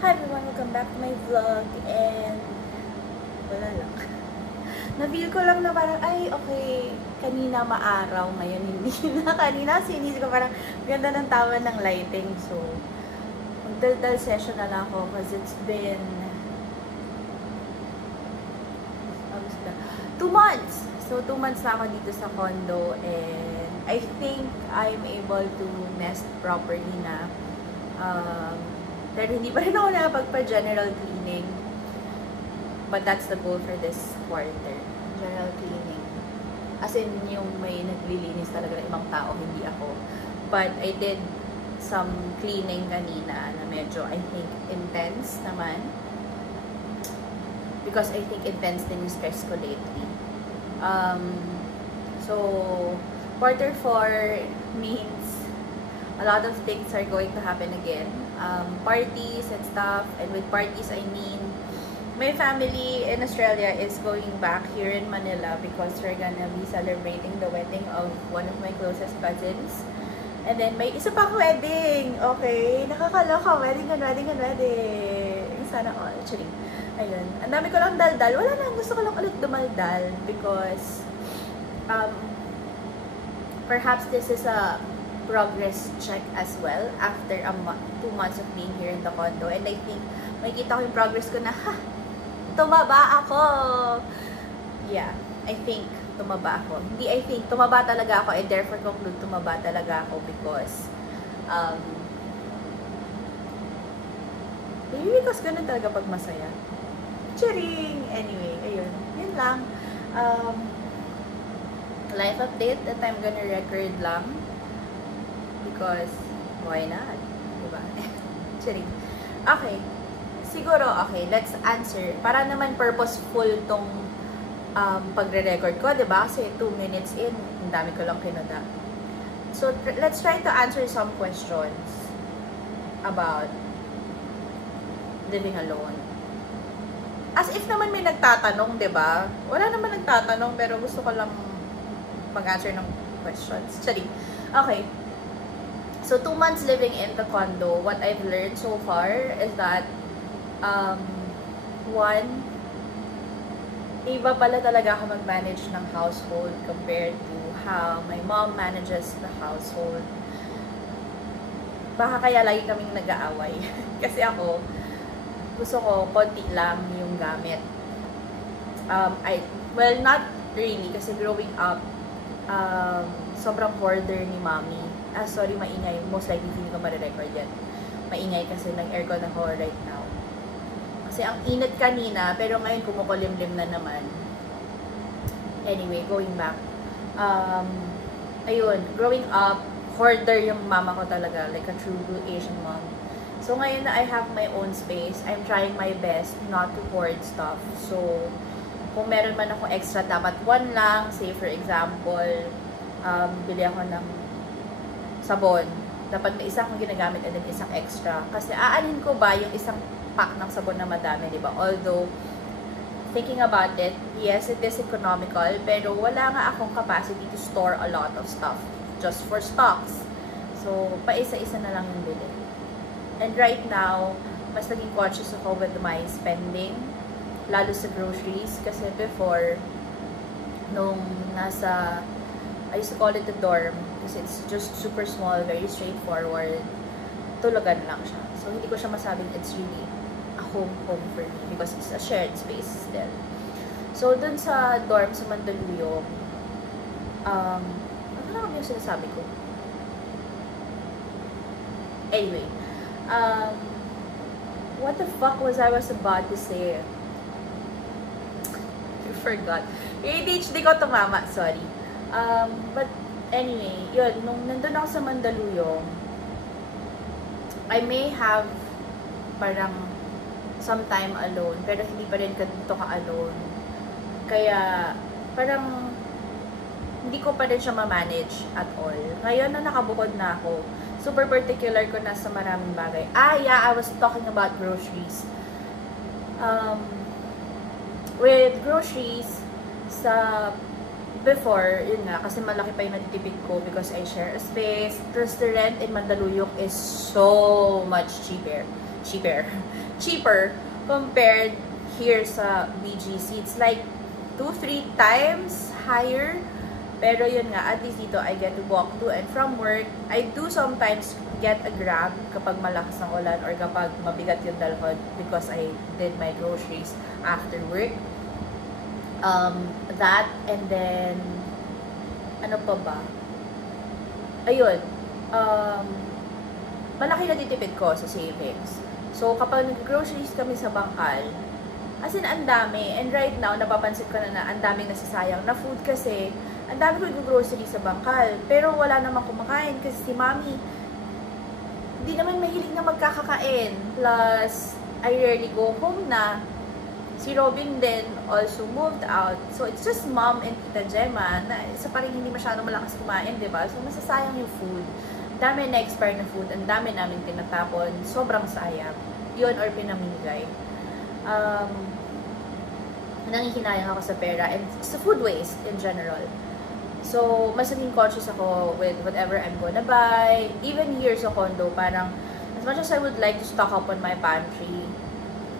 Hi everyone! Welcome back to my vlog and wala lang. Na-feel ko lang na parang, ay okay, kanina maaraw, ngayon hindi na. Kanina sinisip ko parang ganda ng tama ng lighting. So, magdaldal session na lang ako because it's been 2 months. So, 2 months na ako dito sa condo and I think I'm able to nest properly na. Pero hindi pa rin ako nakapagpa-general cleaning. But that's the goal for this quarter. General cleaning. As in, yung may naglilinis talaga ng ibang tao, hindi ako. But I did some cleaning kanina na medyo, I think, intense naman. Because I think intense din yung stress ko lately. So, quarter 4 means a lot of things are going to happen again. Parties and stuff. And with parties, I mean, my family in Australia is going back here in Manila because we're gonna be celebrating the wedding of one of my closest cousins. And then, may isa pang wedding. Okay, nakakaloka. Wedding. Sana all. Actually, ayun. Ang dami ko lang daldal. Wala na. Gusto ko lang ulit dumaldal because perhaps this is a progress check as well after 2 months of being here in the condo. And I think, makikita ko yung progress ko na, tumaba ako! Yeah, I think, tumaba ako. Hindi I think, tumaba talaga ako. I therefore conclude, tumaba talaga ako because, maybe because ganun talaga pag masaya. Cheering! Anyway, ayun. Yun lang. Life update that I'm gonna record lang. Because, why not? Diba? Cheering. Okay. Siguro, okay, let's answer. Para naman purposeful tong pagre-record ko, diba? Kasi 2 minutes in, ang dami ko lang kinada. So, let's try to answer some questions about living alone. As if naman may nagtatanong, diba? Wala naman nagtatanong, pero gusto ko lang mag-answer ng questions. Cheering. Okay. So, 2 months living in the condo, what I've learned so far is that, one, iba pala talaga ako mag-manage ng household compared to how my mom manages the household. Baka kaya lagi kaming nag-aaway. Kasi ako, gusto ko, konti lang yung gamit. Well, not really, kasi growing up, sobrang hoarder ni mommy. Sorry, maingay. Most likely, hindi ko ma-record yan. Maingay kasi nag-aircon ako right now. Kasi ang init kanina, pero ngayon kumukulimlim na naman. Anyway, going back. Ayun, growing up, hoarder yung mama ko talaga. Like a true Asian mom. So, ngayon na I have my own space, I'm trying my best not to hoard stuff. So, kung meron man ako extra, dapat one lang. Say, for example, bili ako ng sabon. Dapat may isa akong ginagamit and then isang extra. Kasi aanin ko ba yung isang pack ng sabon na madami, diba? Although, thinking about it, yes, it is economical, pero wala nga akong capacity to store a lot of stuff just for stocks. So, paisa-isa na lang yung bili. And right now, mas naging conscious ako with my spending, lalo sa groceries. Kasi before, nung nasa, I used to call it the dorm, kasi it's just super small, very straightforward. Tulugan lang siya. So, hindi ko siya masabing it's really a home for me because it's a shared space still. So, dun sa dorm sa Mandaluyong, ano lang yung sinasabi ko? Anyway, what the fuck was I about to say? I forgot. Yung ADHD ko tumama, sorry. But anyway, yun, nung nandun ako sa Mandaluyong, I may have parang some time alone, pero hindi pa rin ganito ka-alone. Kaya, parang hindi ko pa rin siya ma-manage at all. Ngayon na nakabukod na ako, super particular ko na sa maraming bagay. Yeah, I was talking about groceries. With groceries, before, yun nga, kasi malaki pa yung natitipid ko because I share a space. Plus, the rent in Mandaluyong is so much cheaper. cheaper compared here sa BGC. It's like 2-3 times higher. Pero yun nga, at least dito I get to walk to and from work. I do sometimes get a Grab kapag malakas ng ulan or kapag mabigat yung dalhon because I did my groceries after work. That, and then ano pa ba? Ayun. Malaki na ditipid ko sa savings. So, kapag nag-groceries kami sa bangkal, as in, ang dami. And right now, napapansin ko na ang daming nasasayang na food kasi ang dami ko nag-grocery sa bangkal. Pero wala namang kumakain kasi si Mami, hindi naman mahilig na magkakakain. Plus, I rarely go home na. Si Robin din also moved out. So, it's just Mom and Tita Gemma na isa pa rin hindi masyadong malakas kumain, diba? So, masasayang yung food. Dami na-expire na food. Ang dami namin tinatapon. Sobrang sayang. Yun or pinamimigay. Nangihinayang ako sa pera and sa food waste in general. So, mas naging conscious ako with whatever I'm gonna buy. Even here sa condo, parang as much as I would like to stock up on my pantry,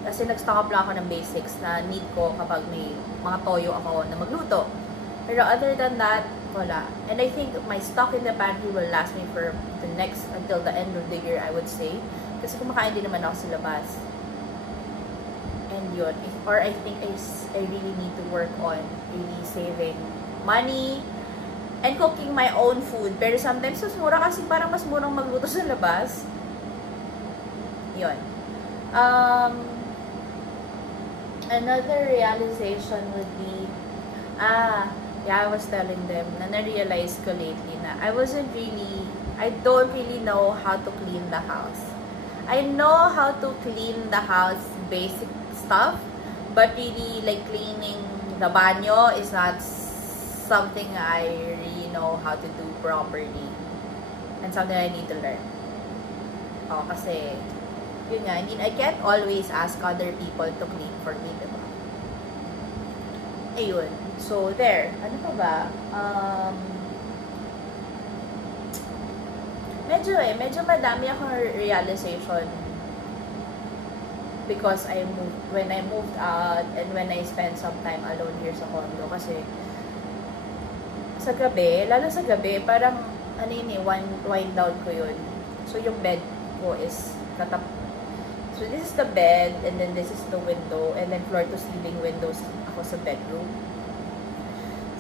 kasi nag-stock up lang ako ng basics na need ko kapag may mga toyo ako na magluto. Pero other than that, wala. And I think my stock in the pantry will last me for until the end of the year, I would say. Kasi kumakain din naman ako sa labas. And yun. Or I think I really need to work on really saving money and cooking my own food. Pero sometimes mas mura kasi parang mas murang magluto sa labas. Yun. Another realization would be, I was telling them na na-realize ko lately na I don't really know how to clean the house. I know how to clean the house, basic stuff, but really like cleaning the banyo is not something I really know how to do properly and something I need to learn. Kasi yun nga, I can't always ask other people to clean for me, diba? Ayun. So, there. Ano pa ba? Medyo madami akong realization because when I moved out and when I spent some time alone here sa condo. Kasi, sa gabi, lalo sa gabi, parang, wind down ko yun. So, yung bed ko is So, this is the bed, and then this is the window, and then floor-to-ceiling windows ako sa bedroom.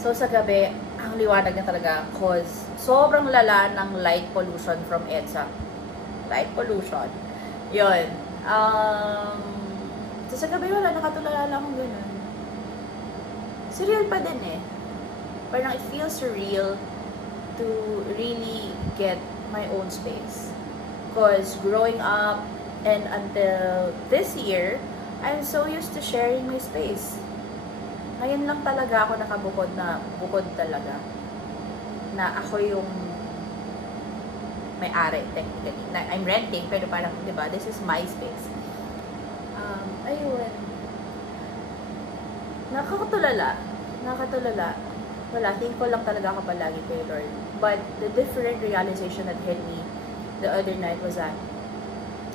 So, sa gabi, ang liwanag na talaga cause sobrang lala ng light pollution from EDSA. Light pollution. Yun. So, sa gabi, wala, nakatulala lang akong ganun. Surreal pa din eh. Parang it feels surreal to really get my own space. Cause growing up, and until this year, I'm so used to sharing my space. Ngayon lang talaga ako nakabukod bukod talaga. Na ako yung may-ari, technically. I'm renting, pero parang, di ba, this is my space. Ayun. Nakakatulala. Wala, thankful lang talaga ako palagi kay Lord. But the different realization that hit me the other night was that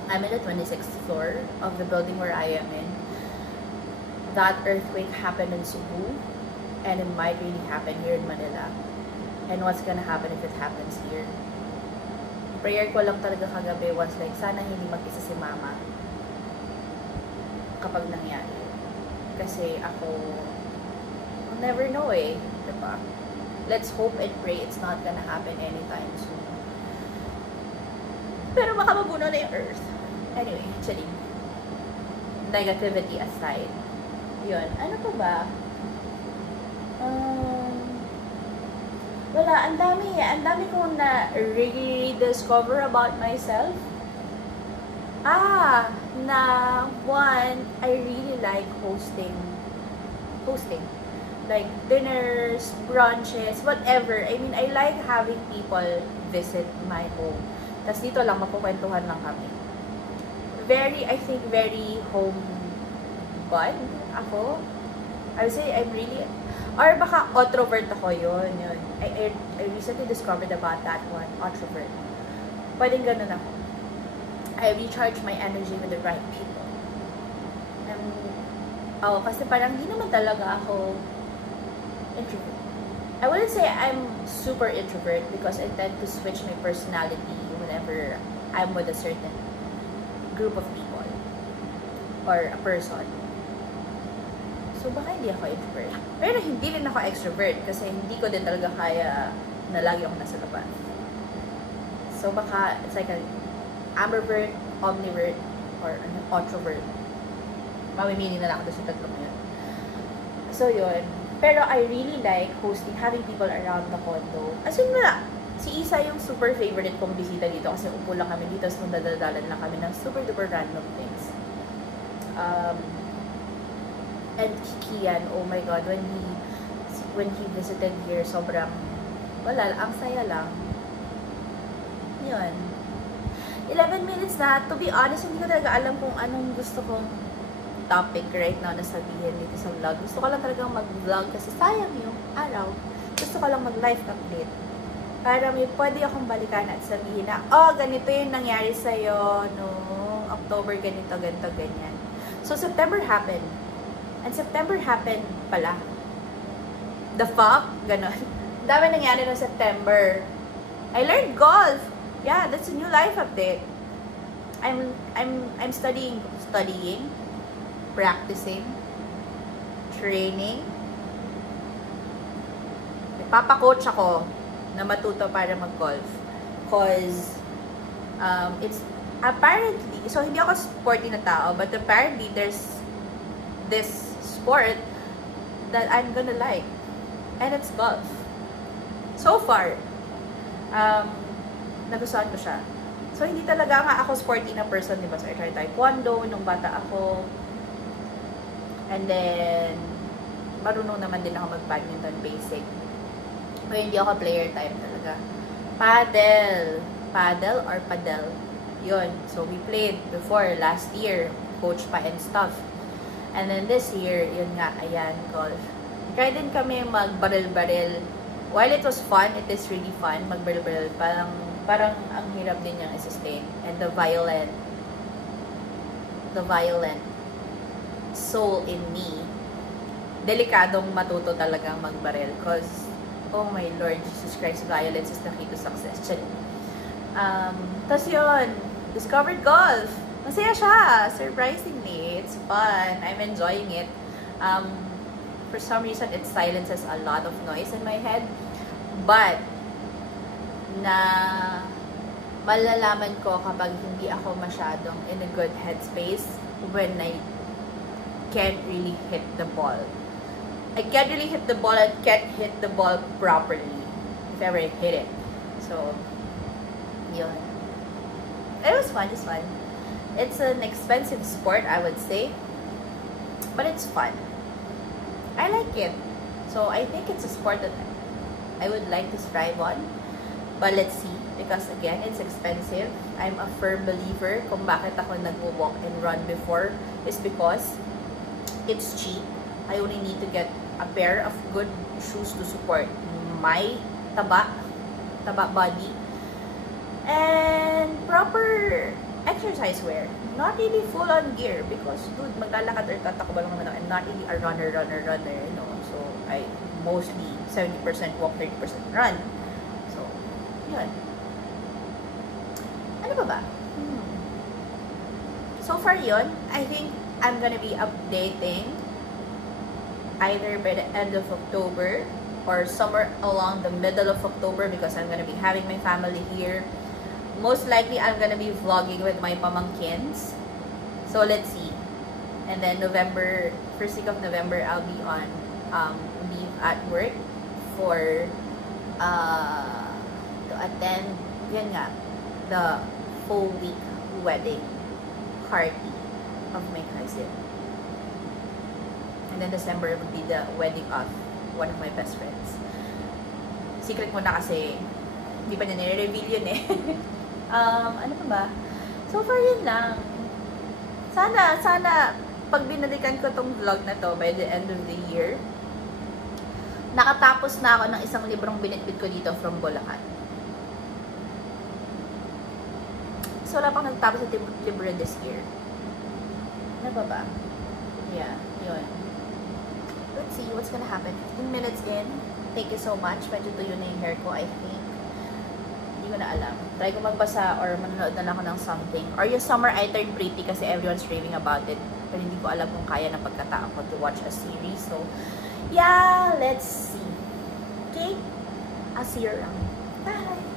I'm in the 26th floor of the building where I am in. That earthquake happened in Cebu, and it might really happen here in Manila. And what's gonna happen if it happens here? Prayer ko lang talaga kagabi was like, sana hindi mag-isa si Mama kapag nangyari. Kasi ako, I'll never know eh. Diba? Let's hope and pray it's not gonna happen anytime soon. Pero baka mabuno na yung earth. Anyway, actually, negativity aside. Yun. Ano pa ba? Wala, ang dami kong na-rediscover about myself. Na one, I really like hosting. Like dinners, brunches, whatever. I mean, I like having people visit my home. Tapos dito lang, mapukwentuhan lang kami. I think very home-bud ako. I would say I'm really, or baka introvert ako yun. I recently discovered about that one, introvert. Pwedeng ganun ako. I recharge my energy with the right people. Kasi parang di naman talaga ako introvert. I wouldn't say I'm super introvert because I tend to switch my personality whenever I'm with a certain group of people or a person. So, baka hindi ako introvert. Pero hindi rin ako extrovert kasi hindi ko din talaga kaya na lagi ako nasa labas. So, baka it's like an ambivert, omnivert, or an introvert. Mamimili na lang ako sa tatlong yun. So, yun. Pero I really like having people around the condo. As in, si Isa yung super favorite kong bisita dito kasi upo lang kami dito so dadadalan lang kami ng super duper random things. And Kian, oh my god, when he visited here, sobrang ang saya lang. Yun. 11 minutes na. To be honest, hindi ko talaga alam kung anong gusto kong topic right now na sabihin dito sa vlog. Gusto ko lang talagang mag-vlog kasi sayang yung araw. Gusto ko lang mag-life update. Para may pwede akong balikan at sabihin na, ganito yung nangyari sa'yo noong October, ganito, ganito, ganyan. So, September happened. And September happened pala. The fuck? Ganon. Dami nangyari noong September. I learned golf. Yeah, that's a new life update. I'm studying, practicing, training. Nagpapakoach ako na matuto para mag-golf. Cause, it's apparently, so hindi ako sporty na tao, but apparently there's this sport that I'm gonna like. And it's golf. So far, nagustuhan ko siya. So, hindi talaga nga ako sporty na person, diba? So, I tried taekwondo nung bata ako. And then, marunong naman din ako mag-badminton basic. Pero hindi ako player type talaga. Paddle or padel. Yun. So, we played before, last year. Coach pa and stuff. And then this year, yun nga, ayan, golf. Try din kami mag-baril-baril. While it was fun, it is really fun mag-baril-baril. Parang ang hirap din niyang i-sustain. And the violent soul in me, delikadong matuto talagang magbaril. Because, oh my Lord, Jesus Christ, violence is the key to success. Tapos yun, discovered golf. Masaya siya, surprisingly. It's fun. I'm enjoying it. For some reason, it silences a lot of noise in my head. But, na malalaman ko kapag hindi ako masyadong in a good headspace when I can't really hit the ball. I can't really hit the ball and can't hit the ball properly if ever I hit it. So, yun. It was fun. It's fun. It's an expensive sport, I would say. But it's fun. I like it. So, I think it's a sport that I would like to strive on. But let's see. Because again, it's expensive. I'm a firm believer kung bakit ako nag-walk and run before is because it's cheap. I only need to get a pair of good shoes to support my taba body. And proper exercise wear. Not really full-on gear because, dude, maglalakad or tatakbo lang naman ako. I'm not really a runner, you know. So, I mostly 70% walk, 30% run. So, yun. Ano ba? So far yun, I think I'm gonna be updating either by the end of October or somewhere along the middle of October because I'm gonna be having my family here. Most likely, I'm gonna be vlogging with my pamangkins. So, let's see. And then November, first week of November, I'll be on leave at work for to attend, yun nga, the full week wedding party of my cousin. And then December would be the wedding of one of my best friends. Secret mo na kasi hindi pa niya nire-reveal yun eh. Ano pa ba? So far yun lang. Sana pag binalikan ko tong vlog na to by the end of the year, nakatapos na ako ng isang librong binitbit ko dito from Bulacan. So kasi wala pang nagtapos sa libre this year. Ano ba ba? Yeah, yun. Let's see what's gonna happen. 15 minutes in. Thank you so much. Medyo tuyo na yung hair ko, I think. Hindi ko na alam. Try ko magbasa or manonood na lang ako ng something. Or yung Summer I Turned Pretty kasi everyone's raving about it. Pero hindi ko alam kung kaya ng pagkatao ko to watch a series. So, yeah, let's see. Okay? I'll see you around. Bye!